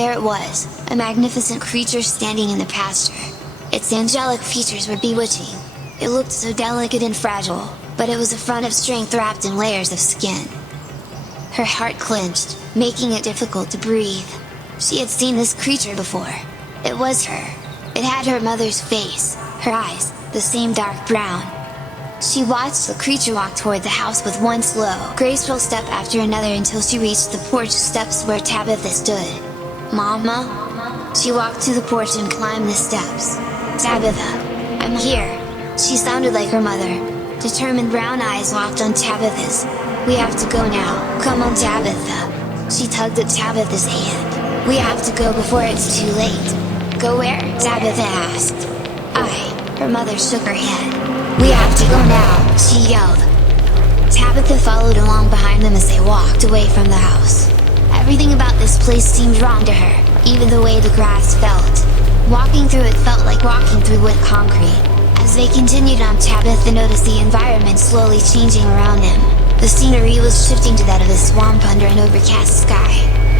There it was, a magnificent creature standing in the pasture. Its angelic features were bewitching. It looked so delicate and fragile, but it was a front of strength wrapped in layers of skin. Her heart clenched, making it difficult to breathe. She had seen this creature before. It was her. It had her mother's face, her eyes, the same dark brown. She watched the creature walk toward the house with one slow, graceful step after another until she reached the porch steps where Tabitha stood. "Mama?" She walked to the porch and climbed the steps. "Tabitha, I'm here." She sounded like her mother. Determined brown eyes locked on Tabitha's. "We have to go now, come on Tabitha." She tugged at Tabitha's hand. "We have to go before it's too late." "Go where?" Tabitha asked. Her mother shook her head. "We have to go now," she yelled. Tabitha followed along behind them as they walked away from the house. Everything about this place seemed wrong to her, even the way the grass felt. Walking through it felt like walking through wet concrete. As they continued on, Tabitha noticed the environment slowly changing around them. The scenery was shifting to that of a swamp under an overcast sky.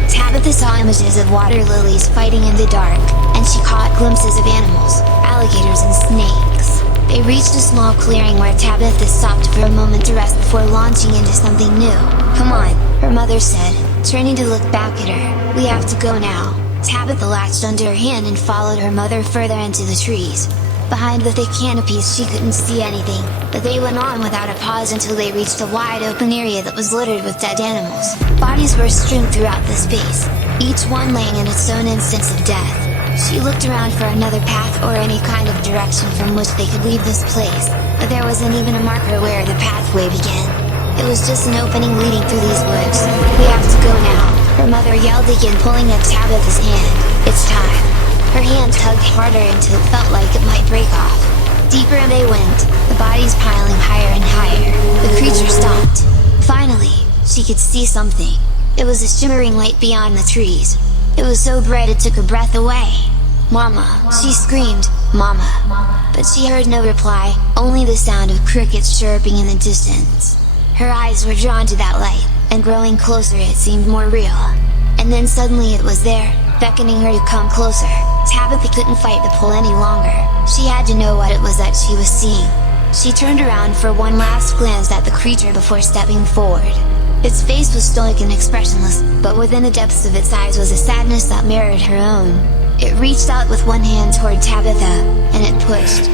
Tabitha saw images of water lilies fighting in the dark, and she caught glimpses of animals, alligators and snakes. They reached a small clearing where Tabitha stopped for a moment to rest before launching into something new. "Come on," her mother said, turning to look back at her. "We have to go now." Tabitha latched onto her hand and followed her mother further into the trees. Behind the thick canopies she couldn't see anything, but they went on without a pause until they reached a wide open area that was littered with dead animals. Bodies were strewn throughout the space, each one laying in its own instance of death. She looked around for another path or any kind of direction from which they could leave this place, but there wasn't even a marker where the pathway began. It was just an opening leading through these woods. "We have to go now," her mother yelled again, pulling at Tabitha's hand. "It's time." Her hand tugged harder until it felt like it might break off. Deeper they went, the bodies piling higher and higher. The creature stopped. Finally, she could see something. It was a shimmering light beyond the trees. It was so bright it took her breath away. "Mama!" she screamed, "Mama!" But she heard no reply, only the sound of crickets chirping in the distance. Her eyes were drawn to that light, and growing closer it seemed more real. And then suddenly it was there, beckoning her to come closer. Tabitha couldn't fight the pull any longer. She had to know what it was that she was seeing. She turned around for one last glance at the creature before stepping forward. Its face was stoic and expressionless, but within the depths of its eyes was a sadness that mirrored her own. It reached out with one hand toward Tabitha, and it pushed,